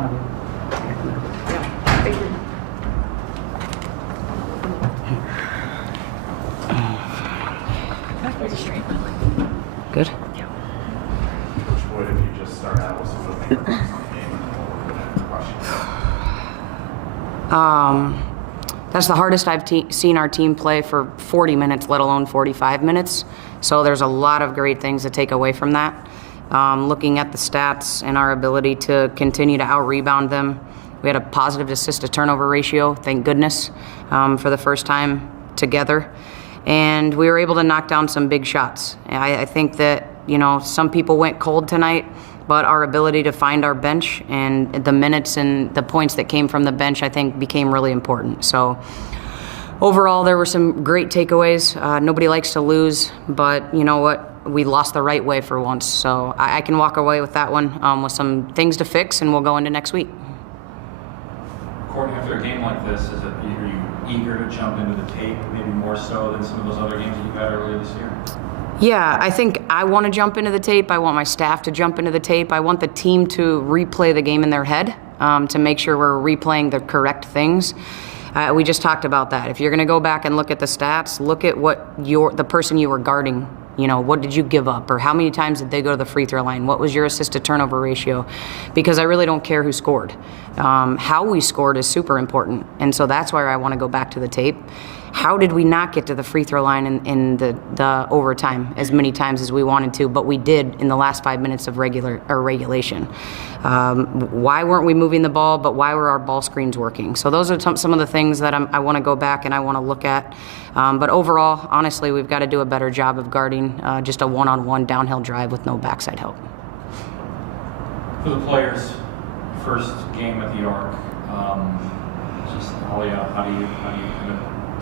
one of you. Yeah, thank you. That's a straight one. Good. Coach Wood, if you just start out with some of the main points on the game and then we'll go into questions. That's the hardest I've seen our team play for 40 minutes, let alone 45 minutes. So there's a lot of great things to take away from that. Looking at the stats and our ability to continue to out-rebound them. We had a positive assist-to-turnover ratio, thank goodness, for the first time together. And we were able to knock down some big shots. I think that, some people went cold tonight, but our ability to find our bench and the minutes and the points that came from the bench, I think, became really important. So overall, there were some great takeaways. Nobody likes to lose, but you know what? We lost the right way for once. So I can walk away with that one with some things to fix, and we'll go into next week. Courtney, after a game like this, are you eager to jump into the tape, maybe more so than some of those other games that you had earlier this year? Yeah, I think I want to jump into the tape. I want my staff to jump into the tape. I want the team to replay the game in their head to make sure we're replaying the correct things. We just talked about that. If you're going to go back and look at the stats, look at what the person you were guarding, what did you give up, or how many times did they go to the free throw line? What was your assist-to-turnover ratio? Because I really don't care who scored. How we scored is super important, and so that's why I want to go back to the tape. How did we not get to the free throw line in the overtime as many times as we wanted to, but we did in the last 5 minutes of regulation? Why weren't we moving the ball, but why were our ball screens working? So those are some of the things that I want to go back and I want to look at. But overall, honestly, we've got to do a better job of guarding just a one-on-one downhill drive with no backside help. For the players, first game at the Arc, just Alia, how do you kind of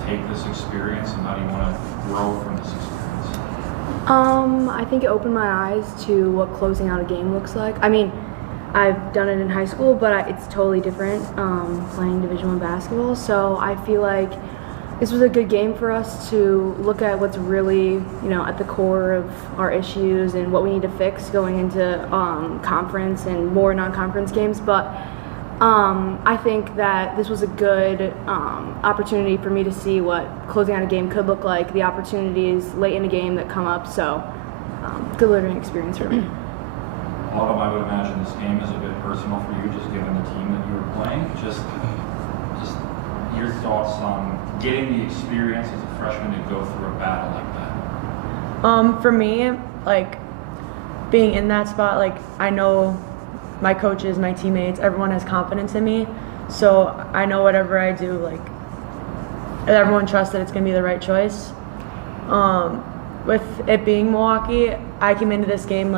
take this experience, and how do you want to grow from this experience? I think it opened my eyes to what closing out a game looks like. I mean, I've done it in high school, but it's totally different playing Division I basketball. So I feel like this was a good game for us to look at what's really, at the core of our issues and what we need to fix going into conference and more non-conference games. But I think that this was a good opportunity for me to see what closing out a game could look like, the opportunities late in a game that come up. So good learning experience for me. Autumn, I would imagine this game is a bit personal for you, just given the team that you were playing. Just your thoughts on getting the experience as a freshman to go through a battle like that. For me, being in that spot, I know my coaches, my teammates, everyone has confidence in me. So I know whatever I do, everyone trusts that it's going to be the right choice. With it being Milwaukee, I came into this game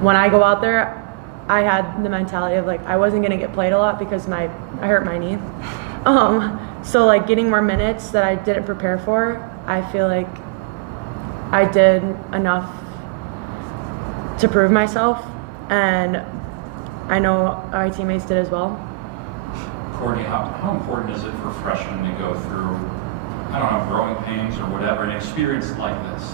when I go out there, I had the mentality of I wasn't going to get played a lot because I hurt my knee. So getting more minutes that I didn't prepare for, I feel like I did enough to prove myself, and I know my teammates did as well. Courtney, how important is it for freshmen to go through, growing pains or whatever, an experience like this?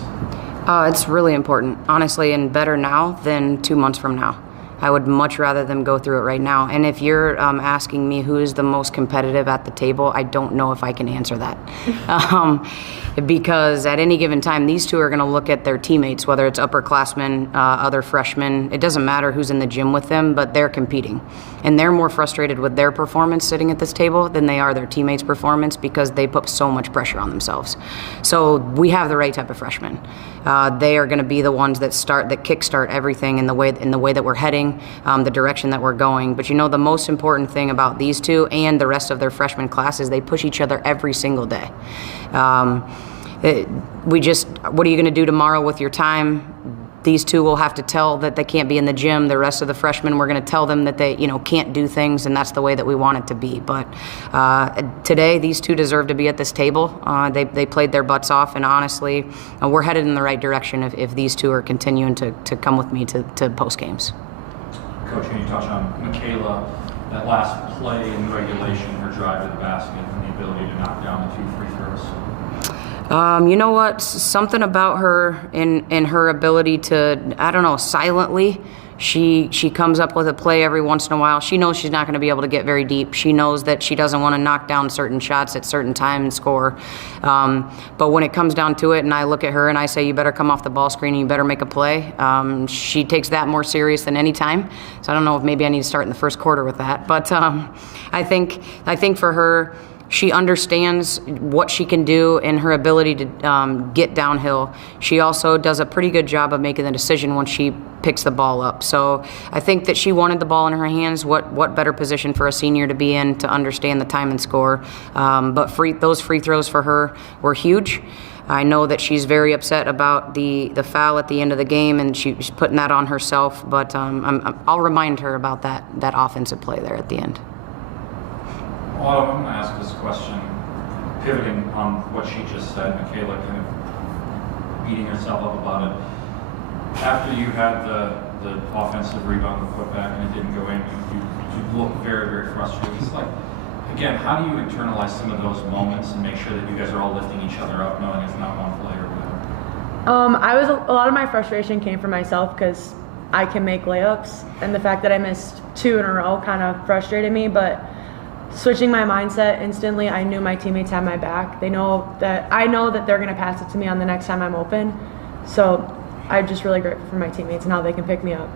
It's really important, honestly, and better now than 2 months from now. I would much rather them go through it right now. And if you're asking me who is the most competitive at the table, I don't know if I can answer that. Because at any given time, these two are going to look at their teammates, whether it's upperclassmen, other freshmen. It doesn't matter who's in the gym with them, but they're competing. And they're more frustrated with their performance sitting at this table than they are their teammates' performance because they put so much pressure on themselves. So we have the right type of freshmen. They are going to be the ones that kickstart everything in the way that we're heading, the direction that we're going. But the most important thing about these two and the rest of their freshman class is they push each other every single day. What are you going to do tomorrow with your time? These two will have to tell that they can't be in the gym. The rest of the freshmen, we're going to tell them that they, can't do things, and that's the way that we want it to be. But today, these two deserve to be at this table. They played their butts off, and honestly, we're headed in the right direction if these two are continuing to come with me to post games. Coach, can you touch on Michaela, that last play in regulation, her drive to the basket, and the ability to knock down the 2 free throws? You know what? Something about her in her ability to, I don't know, silently. She comes up with a play every once in a while. She knows she's not going to be able to get very deep. She knows that she doesn't want to knock down certain shots at certain time and score. But when it comes down to it, and I look at her and I say, you better come off the ball screen and you better make a play, she takes that more serious than any time. So I don't know if maybe I need to start in the first quarter with that. But I think for her, she understands what she can do and her ability to get downhill. She also does a pretty good job of making the decision when she picks the ball up. So I think that she wanted the ball in her hands. What better position for a senior to be in to understand the time and score? But those free throws for her were huge. I know that she's very upset about the foul at the end of the game, and she's putting that on herself. But I'll remind her about that offensive play there at the end. Well, I'm going to ask this question, pivoting on what she just said, Michaela kind of beating herself up about it. After you had the offensive rebound, the putback, and it didn't go in, you look very, very frustrated. It's like, again, how do you internalize some of those moments and make sure that you guys are all lifting each other up, knowing it's not one play or whatever? A lot of my frustration came from myself because I can make layups, and the fact that I missed 2 in a row kind of frustrated me, but switching my mindset instantly, I knew my teammates had my back. I know that they're going to pass it to me on the next time I'm open. So I'm just really grateful for my teammates and how they can pick me up.